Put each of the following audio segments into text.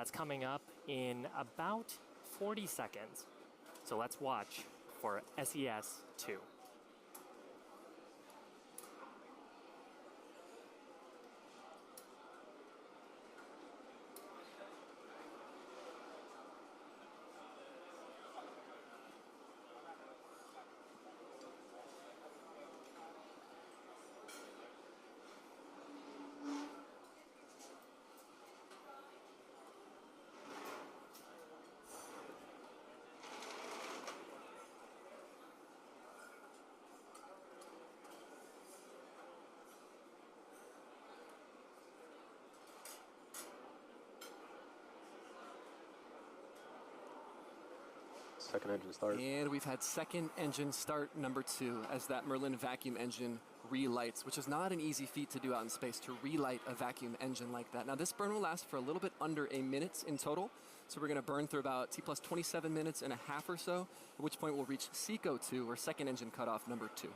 That's coming up in about 40 seconds. So let's watch for SES 2. Second engine start. And we've had second engine start number 2 as that Merlin vacuum engine relights, which is not an easy feat to do out in space, to relight a vacuum engine like that. Now this burn will last for a little bit under a minute in total. So we're going to burn through about T plus 27 minutes and a half or so, at which point we'll reach SECO 2, or second engine cutoff number 2.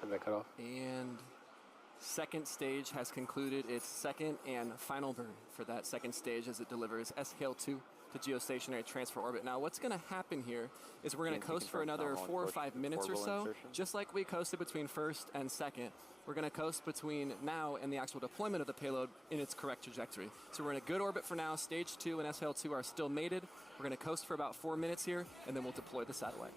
And that cut off. And second stage has concluded its second and final burn for that second stage as it delivers SHALE-2 to geostationary transfer orbit. Now what's going to happen here is we're going to coast for another 4 or 5 minutes or so, just like we coasted between first and second. We're going to coast between now and the actual deployment of the payload in its correct trajectory. So we're in a good orbit for now. Stage 2 and SHALE-2 are still mated. We're going to coast for about 4 minutes here, and then we'll deploy the satellite.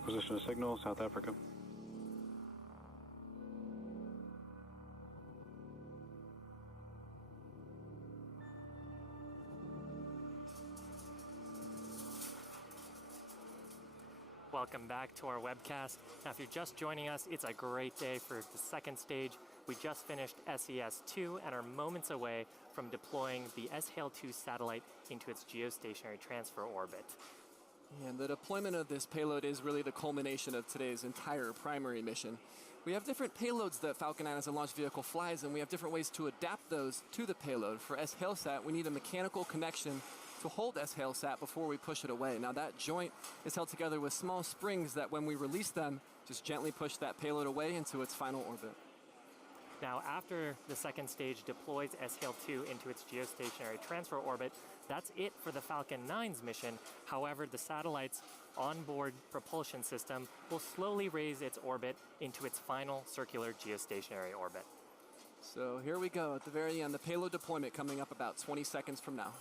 acquisition of signal, South Africa. Welcome back to our webcast. Now, if you're just joining us, it's a great day for the second stage. We just finished SES-2 and are moments away from deploying the SHALE-2 satellite into its geostationary transfer orbit. And the deployment of this payload is really the culmination of today's entire primary mission. We have different payloads that Falcon 9 as a launch vehicle flies, and we have different ways to adapt those to the payload. For SHALESat, we need a mechanical connection to hold SHALESat before we push it away. Now that joint is held together with small springs that when we release them, just gently push that payload away into its final orbit. Now, after the second stage deploys SHALE-2 into its geostationary transfer orbit, that's it for the Falcon 9's mission. However, the satellite's onboard propulsion system will slowly raise its orbit into its final circular geostationary orbit. So here we go at the very end, the payload deployment coming up about 20 seconds from now.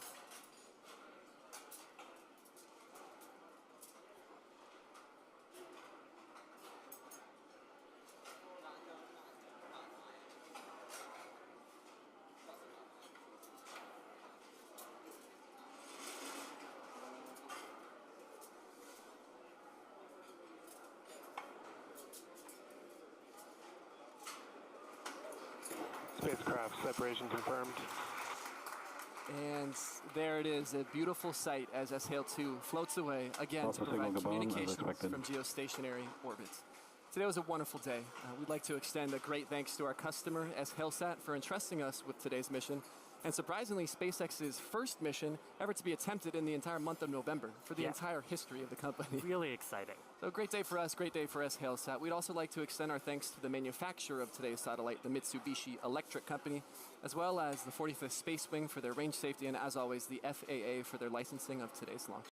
Spacecraft separation confirmed. And there it is, a beautiful sight as SHALE-2 floats away again Also to provide signal Gabon, as communications expected. from geostationary orbits. Today was a wonderful day. We'd like to extend a great thanks to our customer, SHALESat, for entrusting us with today's mission. And surprisingly, SpaceX's first mission ever to be attempted in the entire month of November for the entire history of the company. Really exciting. So great day for us, great day for SHALESat. We'd also like to extend our thanks to the manufacturer of today's satellite, the Mitsubishi Electric Company, as well as the 45th Space Wing for their range safety, and as always, the FAA for their licensing of today's launch.